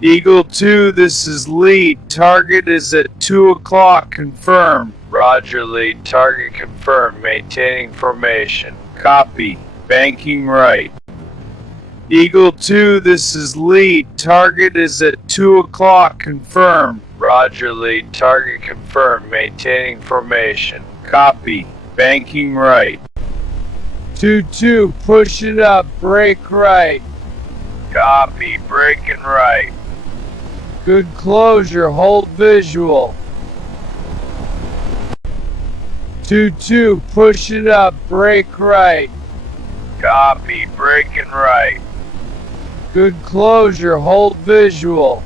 Eagle 2, this is lead. Target is at 2 o'clock. Confirmed. Roger, lead. Target confirmed. Maintaining formation. Copy. Banking right. Eagle 2, this is lead. Target is at 2 o'clock. Confirmed. Roger, lead. Target confirmed. Maintaining formation. Copy. Banking right. 2-2, push it up. Brake right. Copy. Braking right. Good closure. Hold visual. 2-2, push it up. Brake right. Copy. Braking right. Good closure. Hold visual.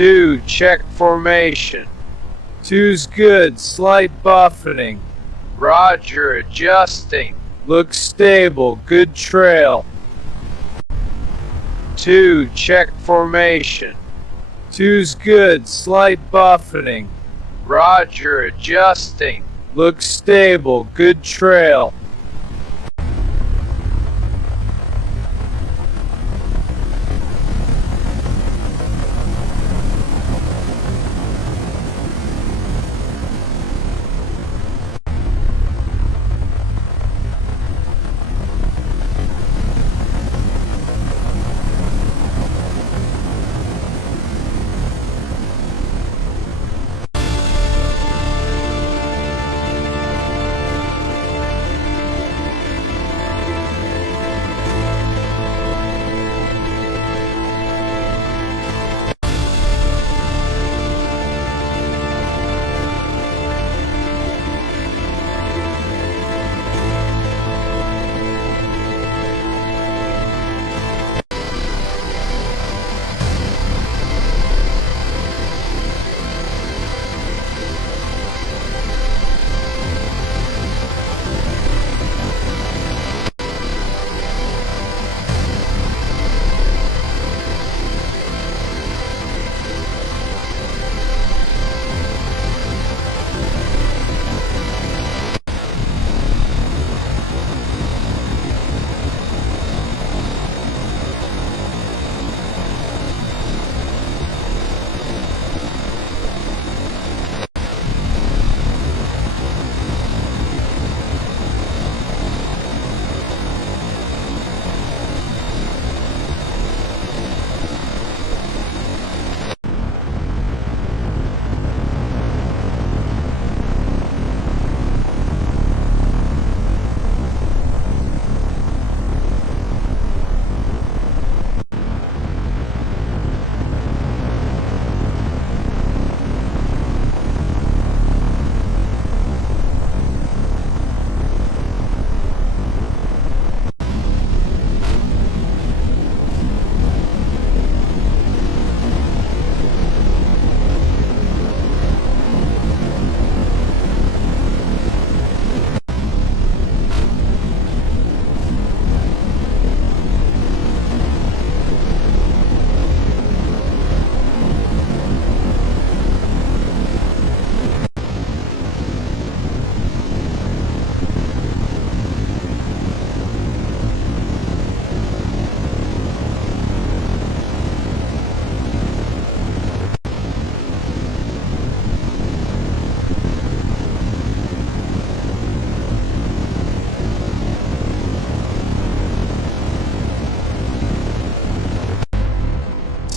2, check formation. 2's good, slight buffeting. Roger, adjusting. Looks stable, good trail. 2, check formation. 2's good, slight buffeting. Roger, adjusting. Looks stable, good trail.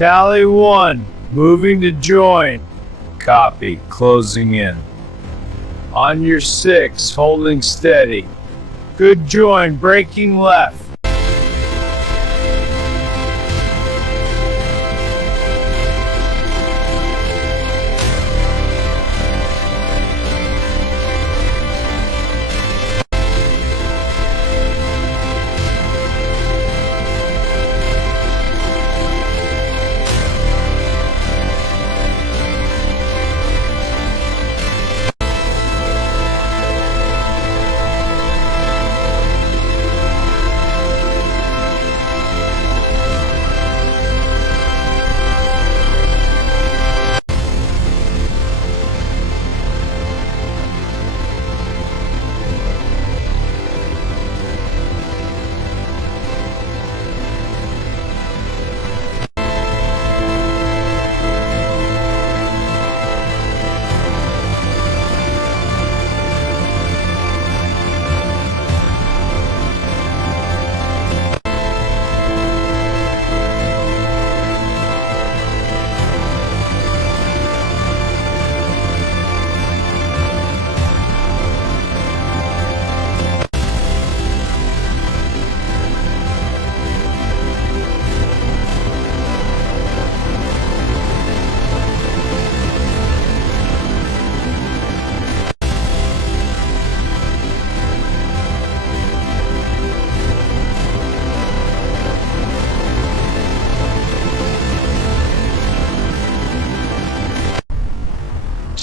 Tally 1, moving to join. Copy, closing in. On your 6, holding steady. Good join, braking left.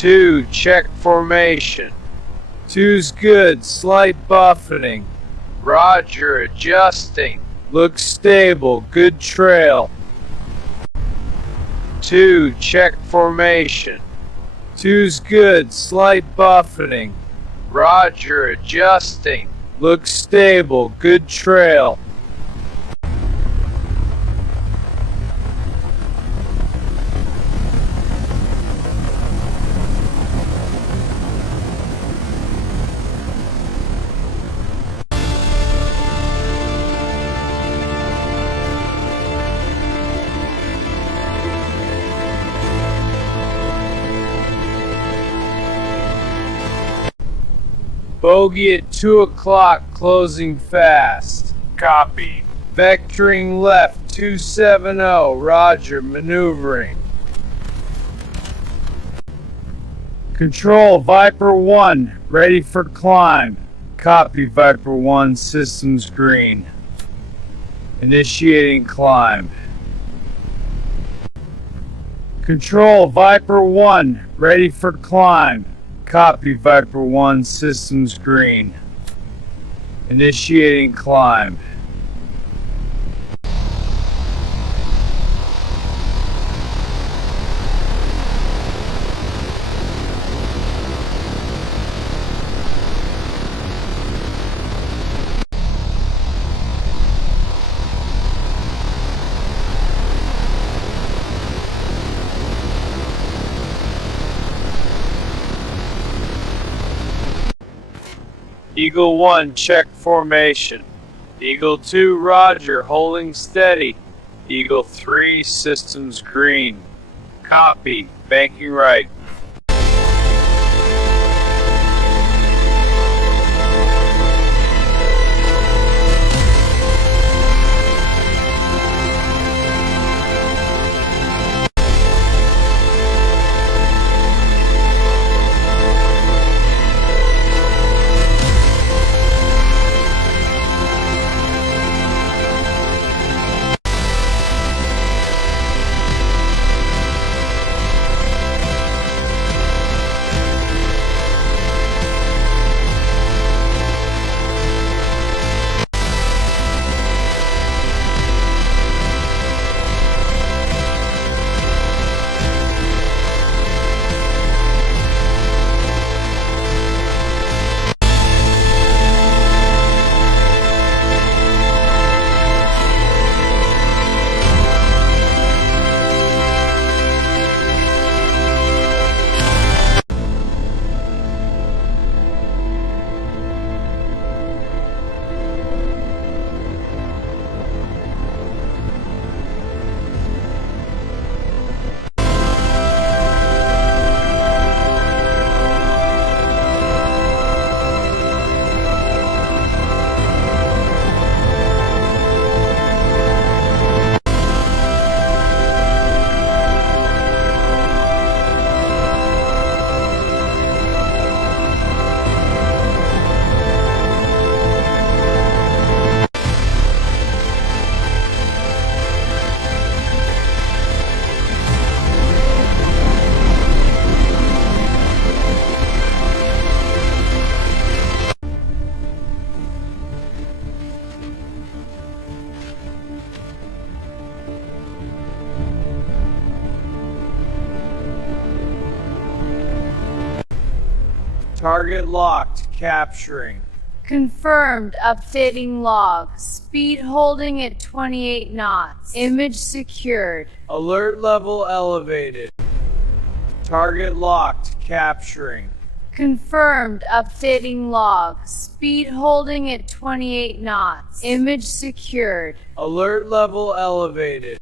2, check formation. 2's good, slight buffeting. Roger, adjusting. Looks stable, good trail. 2, check formation. 2's good, slight buffeting. Roger, adjusting. Looks stable, good trail. Bogey at 2 o'clock, closing fast. Copy. Vectoring left 270, roger, maneuvering. Control, Viper 1, ready for climb. Copy, Viper 1, systems green. Initiating climb. Control, Viper 1, ready for climb. Copy, Viper 1, systems green. Initiating climb. Eagle 1, check formation. Eagle 2, roger, holding steady. Eagle 3, systems green. Copy, banking right. Target locked, capturing. Confirmed, updating log. Speed holding at 28 knots. Image secured. Alert level elevated. Target locked, capturing. Confirmed, updating log. Speed holding at 28 knots. Image secured. Alert level elevated.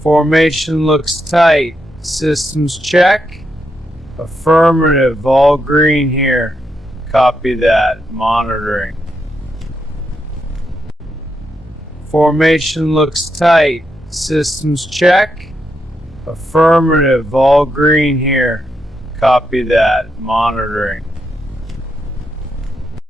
Formation looks tight. Systems check. Affirmative, all green here. Copy that. Monitoring. Formation looks tight. Systems check. Affirmative, all green here. Copy that. Monitoring.